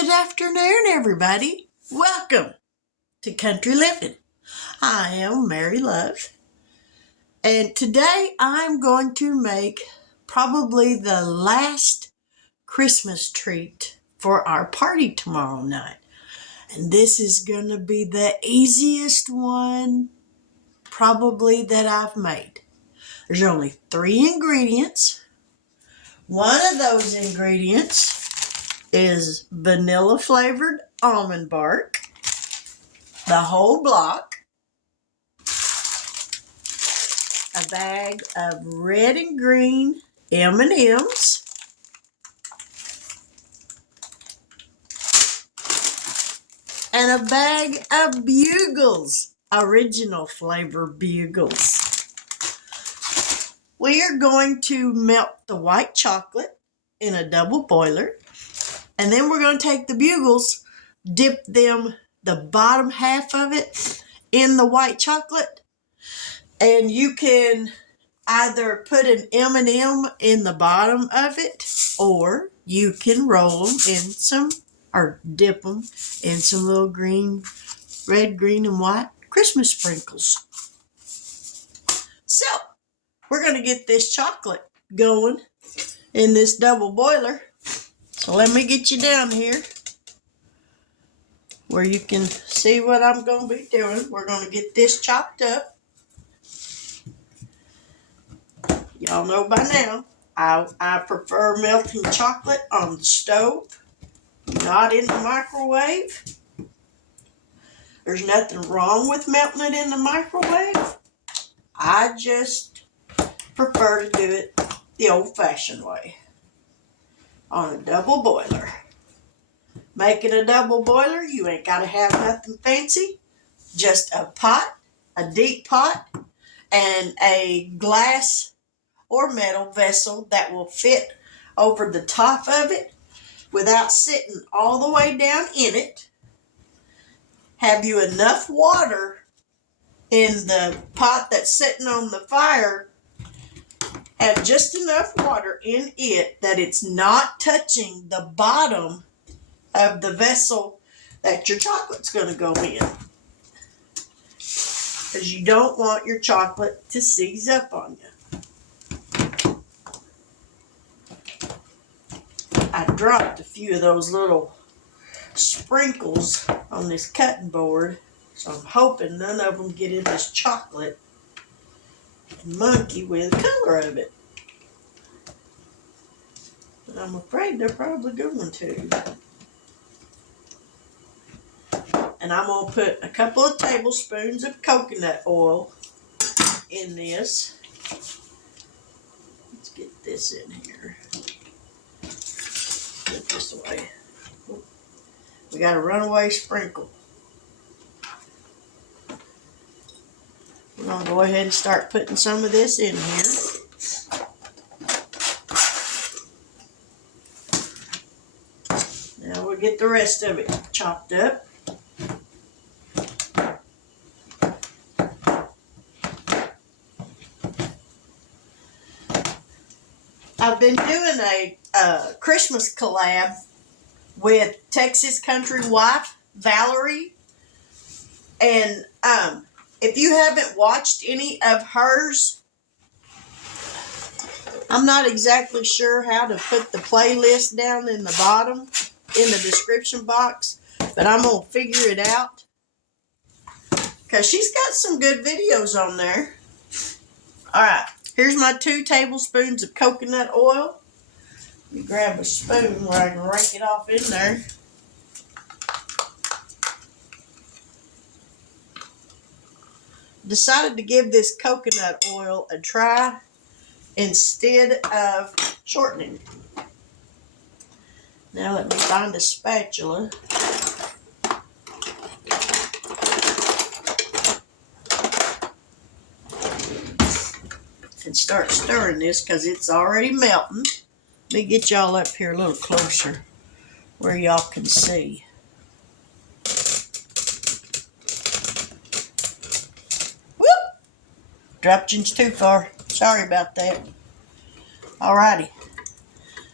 Good afternoon, everybody. Welcome to Country Living. I am Mary Love, and today I'm going to make probably the last Christmas treat for our party tomorrow night. And this is going to be the easiest one probably that I've made. There's only 3 ingredients. One of those ingredients is vanilla flavored almond bark, the whole block, a bag of red and green M&Ms, and a bag of Bugles, original flavor Bugles. We are going to melt the white chocolate in a double boiler, and then we're going to take the Bugles, dip them, the bottom half of it, in the white chocolate, and you can either put an M&M in the bottom of it, or you can roll them in some, or dip them in some little green, red, green, and white Christmas sprinkles. So, we're going to get this chocolate going in this double boiler. So let me get you down here where you can see what I'm going to be doing. We're going to get this chopped up. Y'all know by now, I prefer melting chocolate on the stove, not in the microwave. There's nothing wrong with melting it in the microwave. I just prefer to do it the old-fashioned way, on a double boiler. Making a double boiler, you ain't got to have nothing fancy. Just a pot, a deep pot, and a glass or metal vessel that will fit over the top of it without sitting all the way down in it. Have you enough water in the pot that's sitting on the fire? Have just enough water in it that it's not touching the bottom of the vessel that your chocolate's going to go in. Because you don't want your chocolate to seize up on you. I dropped a few of those little sprinkles on this cutting board, so I'm hoping none of them get in this chocolate and monkey with the color of it. But I'm afraid they're probably going to. And I'm going to put a couple of tablespoons of coconut oil in this. Let's get this in here. Put this away. We got a runaway sprinkle. We're going to go ahead and start putting some of this in here. Now we'll get the rest of it chopped up. I've been doing a Christmas collab with Texas country wife, Valerie. And if you haven't watched any of hers, I'm not exactly sure how to put the playlist down in the bottom, in the description box, but I'm going to figure it out. Because she's got some good videos on there. Alright, here's my 2 tablespoons of coconut oil. Let me grab a spoon where I can rake it off in there. Decided to give this coconut oil a try instead of shortening. Now let me find a spatula. And start stirring this because it's already melting. Let me get y'all up here a little closer where y'all can see. Whoop! Dropped you too far. Sorry about that. Alrighty.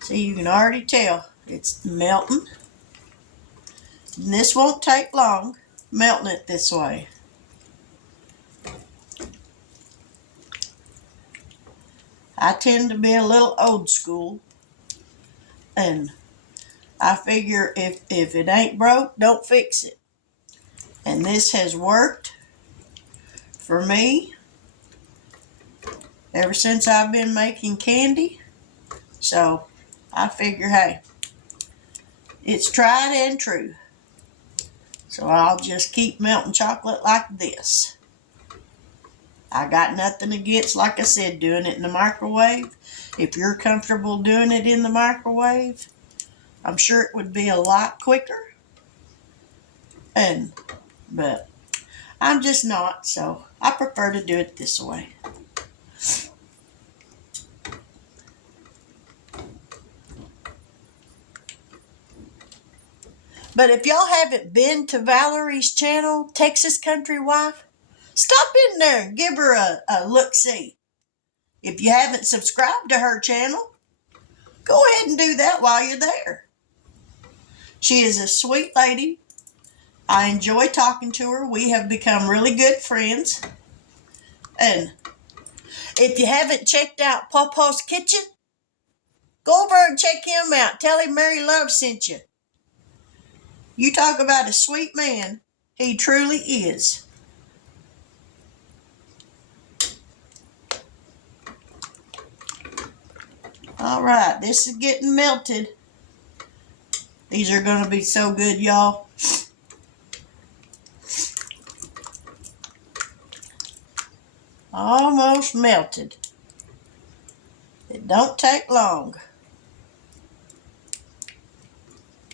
See, you can already tell it's melting. And this won't take long, melting it this way. I tend to be a little old school, and I figure if it ain't broke, don't fix it. And this has worked for me ever since I've been making candy. So I figure, hey, it's tried and true. So I'll just keep melting chocolate like this. I got nothing against, like I said, doing it in the microwave. If you're comfortable doing it in the microwave, I'm sure it would be a lot quicker. But I'm just not, so I prefer to do it this way. But if y'all haven't been to Valerie's channel, Texas Country Wife, stop in there and give her a look-see. If you haven't subscribed to her channel, go ahead and do that while you're there. She is a sweet lady. I enjoy talking to her. We have become really good friends. And if you haven't checked out Pawpaw's Kitchen, go over and check him out. Tell him Mary Love sent you. You talk about a sweet man. He truly is. All right, this is getting melted. These are going to be so good, y'all. Almost melted. It don't take long.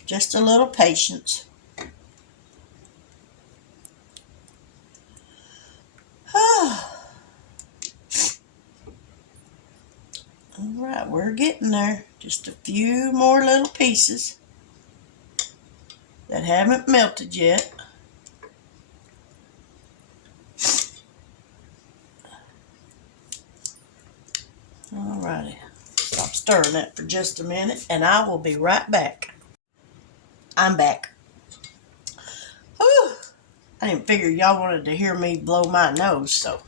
Just a little patience. Alright, we're getting there. Just a few more little pieces that haven't melted yet. Alrighty, stop stirring that for just a minute and I will be right back. I'm back. Whew. I didn't figure y'all wanted to hear me blow my nose, so.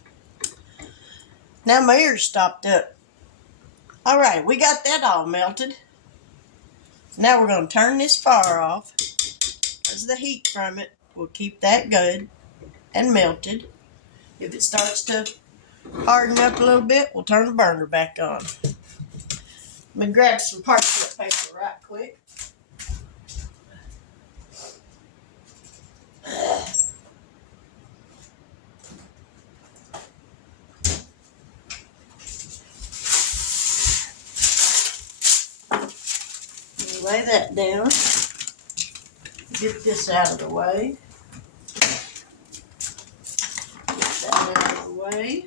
Now my ears stopped up. Alright, we got that all melted. Now we're going to turn this fire off, because the heat from it will keep that good and melted. If it starts to harden up a little bit, we'll turn the burner back on. Let me grab some parchment paper right quick. Lay that down. Get this out of the way. Get that out of the way.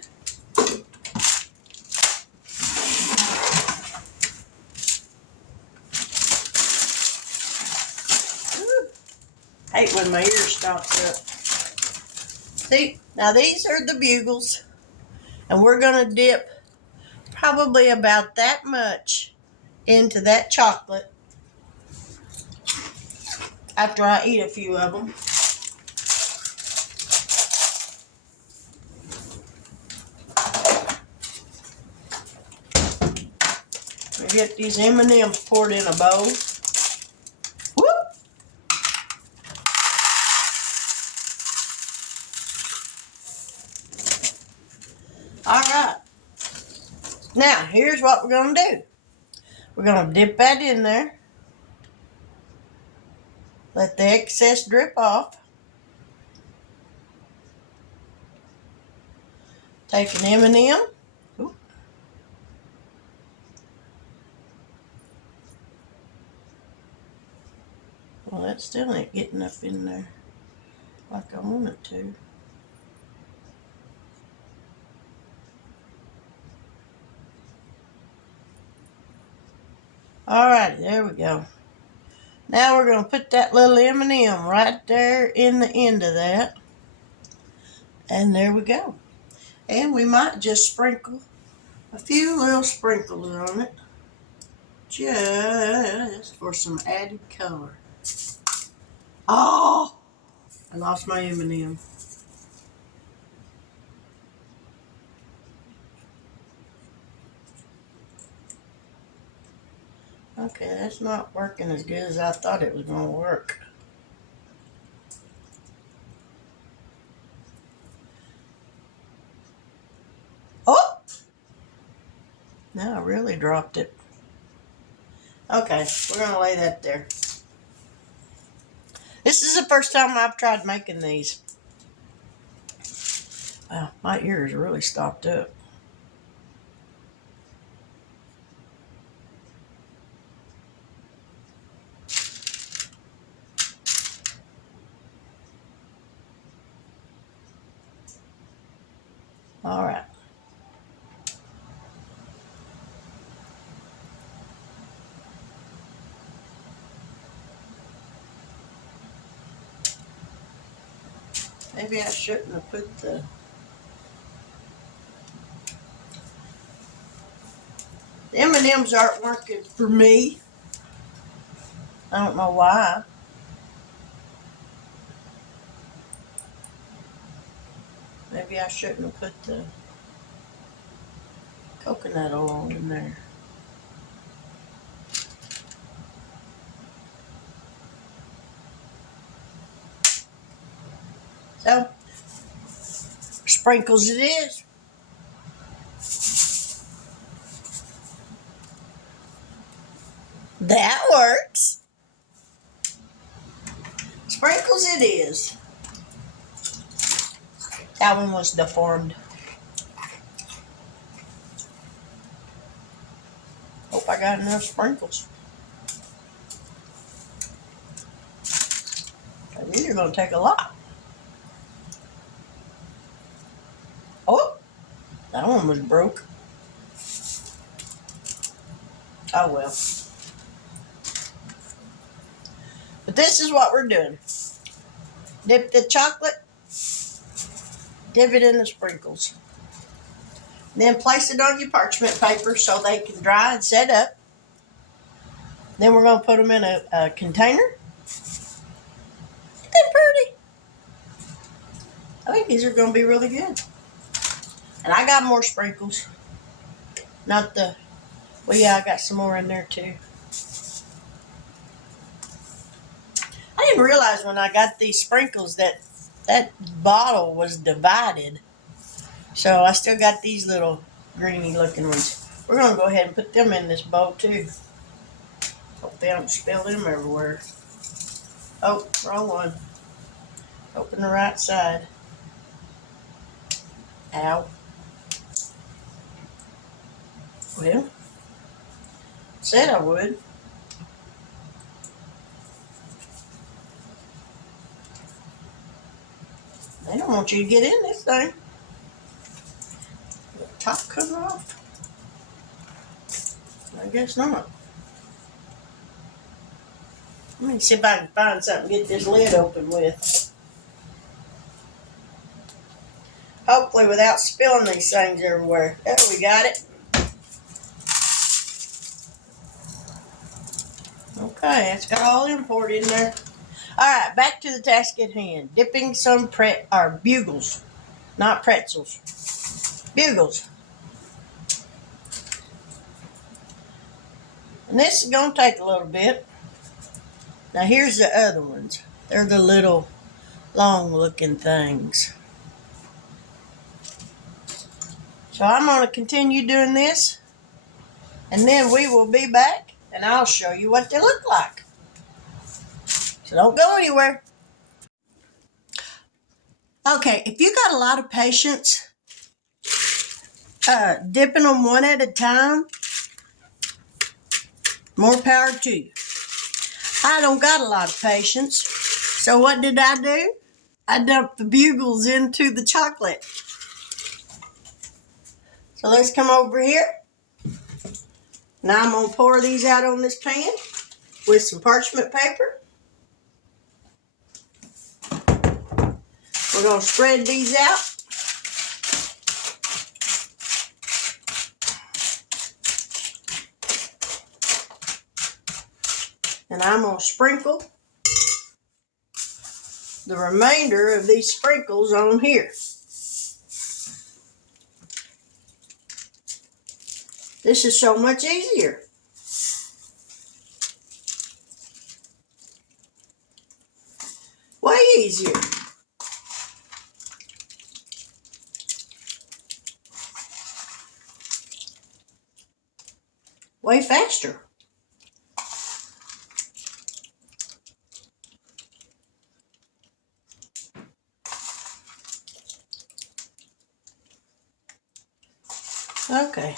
Hate when my ear stops up. See, now these are the Bugles, and we're going to dip probably about that much into that chocolate after I eat a few of them. We get these M&Ms poured in a bowl. Whoop! All right. Now, here's what we're going to do. We're going to dip that in there. Let the excess drip off. Take an M&M. Ooh. Well, that still ain't getting up in there like I want it to. Alright, there we go. Now we're going to put that little M&M right there in the end of that. And there we go. And we might just sprinkle a few little sprinkles on it. Just for some added color. Oh, I lost my M&M. Okay, that's not working as good as I thought it was going to work. Oh! Now I really dropped it. Okay, we're going to lay that there. This is the first time I've tried making these. Wow, my ears are really stopped up. All right. Maybe I shouldn't have put the M&Ms aren't working for me. I don't know why. Maybe I shouldn't have put the coconut oil in there. So, sprinkles it is. That works. Sprinkles it is. That one was deformed. Hope I got enough sprinkles. These are going to take a lot. Oh, that one was broke. Oh well. But this is what we're doing. Dip the chocolate, dip it in the sprinkles. Then place it on your parchment paper so they can dry and set up. Then we're going to put them in a container. Isn't that pretty? I think these are going to be really good. And I got more sprinkles. Not the, well, yeah, I got some more in there too. I didn't realize when I got these sprinkles that that bottle was divided. So I still got these little greeny looking ones. We're going to go ahead and put them in this bowl too. Hope they don't spill them everywhere. Oh, wrong one. Open the right side. Ow. Well, said I would. They don't want you to get in this thing. The top come off? I guess not. Let me see if I can find something to get this lid open with. Hopefully without spilling these things everywhere. There, we got it. Okay, it's got all import in there. Alright, back to the task at hand. Dipping some bugles. Not pretzels. Bugles. And this is going to take a little bit. Now here's the other ones. They're the little long looking things. So I'm going to continue doing this. And then we will be back and I'll show you what they look like. So don't go anywhere. Okay, if you got a lot of patience, dipping them one at a time, more power to you. I don't got a lot of patience. So what did I do? I dumped the bugles into the chocolate. So let's come over here. Now I'm going to pour these out on this pan with some parchment paper. We're going to spread these out. And I'm going to sprinkle the remainder of these sprinkles on here. This is so much easier. Way easier. Way faster. Okay,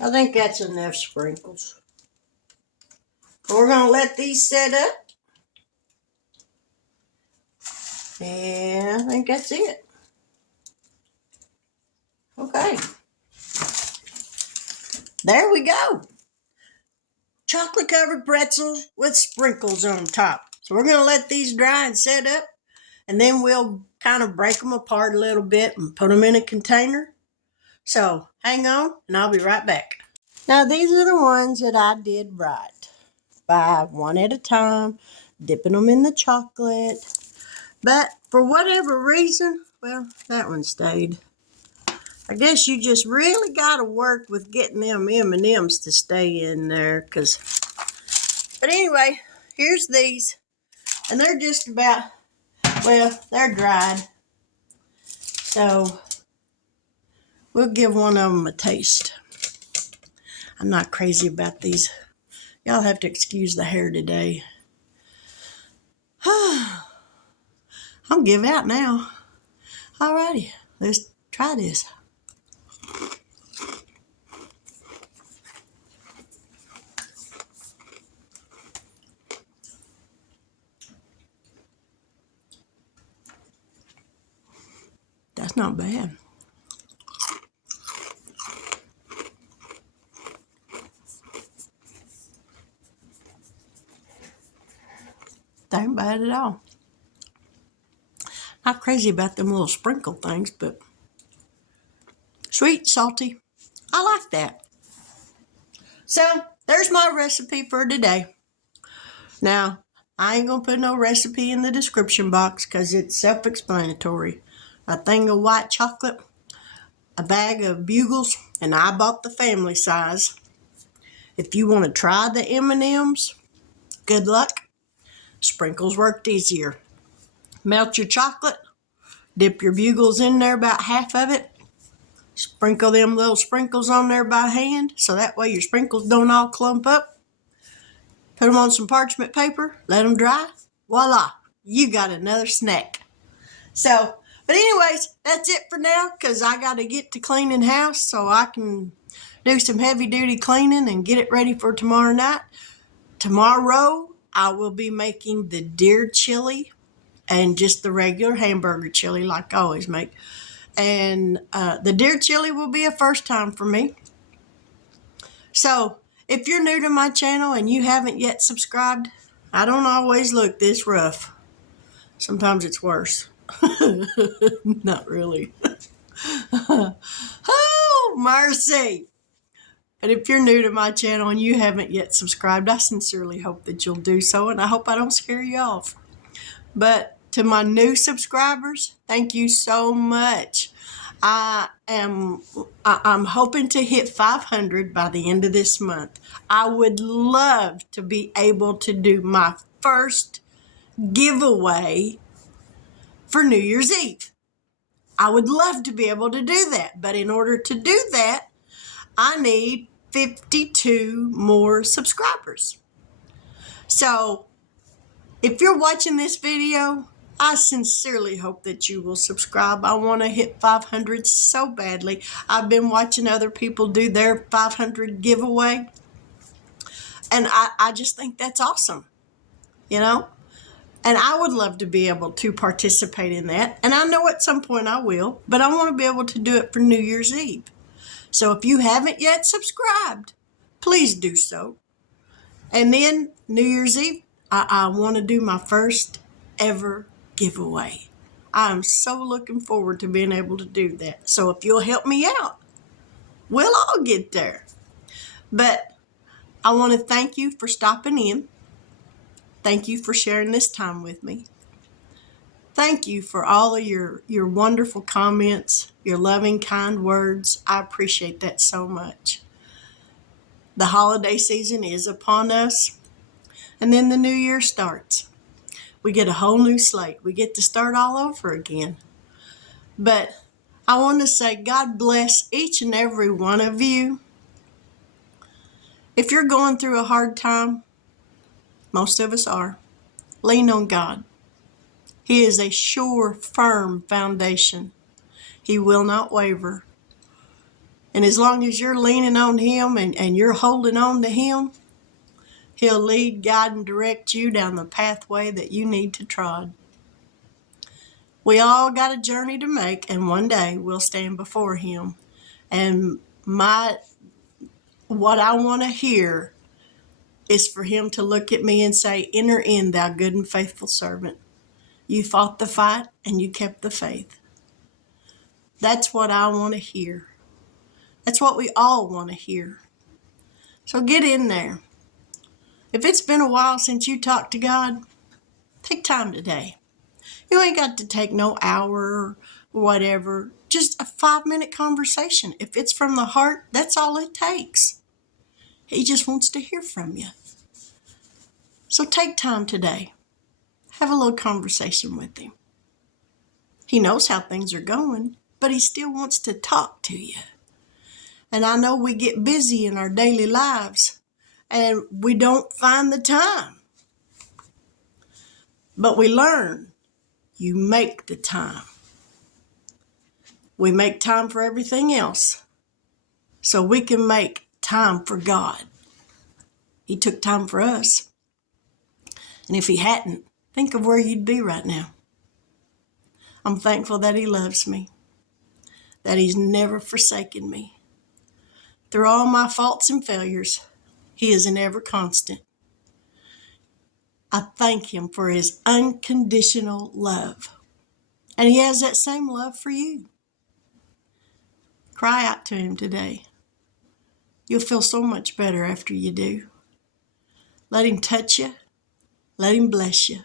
I think that's enough sprinkles. We're going to let these set up. And I think that's it. Okay. There we go. Chocolate covered pretzels with sprinkles on top. So we're going to let these dry and set up. And then we'll kind of break them apart a little bit and put them in a container. So hang on and I'll be right back. Now these are the ones that I did right. By one at a time, dipping them in the chocolate. But for whatever reason, well, that one stayed. I guess you just really got to work with getting them M&Ms to stay in there. But anyway, here's these. And they're just about, well, they're dried. So we'll give one of them a taste. I'm not crazy about these. Y'all have to excuse the hair today. I'll give out now. Alrighty, let's try this. That's not bad. That ain't bad at all. Not crazy about them little sprinkle things, but sweet, salty. I like that. So, there's my recipe for today. Now, I ain't gonna put no recipe in the description box because it's self-explanatory. A thing of white chocolate, a bag of Bugles, and I bought the family size. If you want to try the M&Ms, good luck. Sprinkles worked easier. Melt your chocolate, dip your Bugles in there, about half of it. Sprinkle them little sprinkles on there by hand, so that way your sprinkles don't all clump up. Put them on some parchment paper, let them dry. Voila, you got another snack. So, but anyways, that's it for now, because I got to get to cleaning house so I can do some heavy duty cleaning and get it ready for tomorrow night. Tomorrow, I will be making the deer chili and just the regular hamburger chili like I always make. And the deer chili will be a first time for me. So, if you're new to my channel and you haven't yet subscribed, I don't always look this rough. Sometimes it's worse. Not really. Oh, mercy. But if you're new to my channel and you haven't yet subscribed, I sincerely hope that you'll do so, and I hope I don't scare you off. But to my new subscribers, thank you so much. I'm hoping to hit 500 by the end of this month. I would love to be able to do my first giveaway for New Year's Eve. I would love to be able to do that, but in order to do that, I need 52 more subscribers. So, if you're watching this video, I sincerely hope that you will subscribe. I want to hit 500 so badly. I've been watching other people do their 500 giveaway, and I just think that's awesome, you know? And I would love to be able to participate in that. And I know at some point I will, but I want to be able to do it for New Year's Eve. So if you haven't yet subscribed, please do so. And then New Year's Eve, I want to do my first ever giveaway. I'm so looking forward to being able to do that. So if you'll help me out, we'll all get there. But I want to thank you for stopping in. Thank you for sharing this time with me. Thank you for all of your wonderful comments, your loving, kind words. I appreciate that so much. The holiday season is upon us, and then the new year starts. We get a whole new slate. We get to start all over again. But I want to say God bless each and every one of you. If you're going through a hard time, most of us are, lean on God. He is a sure, firm foundation. He will not waver. And as long as you're leaning on Him and you're holding on to Him, He'll lead, guide, and direct you down the pathway that you need to trod. We all got a journey to make, and one day we'll stand before Him. And what I want to hear is for Him to look at me and say, "Enter in, thou good and faithful servant. You fought the fight and you kept the faith." That's what I want to hear. That's what we all want to hear. So get in there. If it's been a while since you talked to God, take time today. You ain't got to take no hour or whatever. Just a 5-minute conversation. If it's from the heart, that's all it takes. He just wants to hear from you. So take time today. Have a little conversation with Him. He knows how things are going, but He still wants to talk to you. And I know we get busy in our daily lives and we don't find the time. But we learn, you make the time. We make time for everything else, so we can make time for God. He took time for us. And if He hadn't, think of where you'd be right now. I'm thankful that He loves me, that He's never forsaken me. Through all my faults and failures, He is an ever constant. I thank Him for His unconditional love. And He has that same love for you. Cry out to Him today. You'll feel so much better after you do. Let Him touch you. Let Him bless you.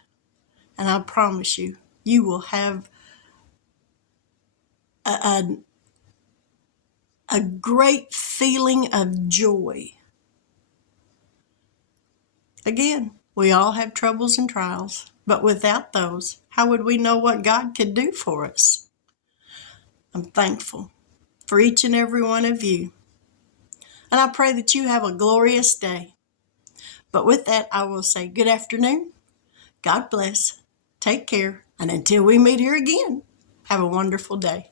And I promise you, you will have a great feeling of joy. Again, we all have troubles and trials, but without those, how would we know what God could do for us? I'm thankful for each and every one of you. And I pray that you have a glorious day. But with that, I will say good afternoon. God bless. Take care. And until we meet here again, have a wonderful day.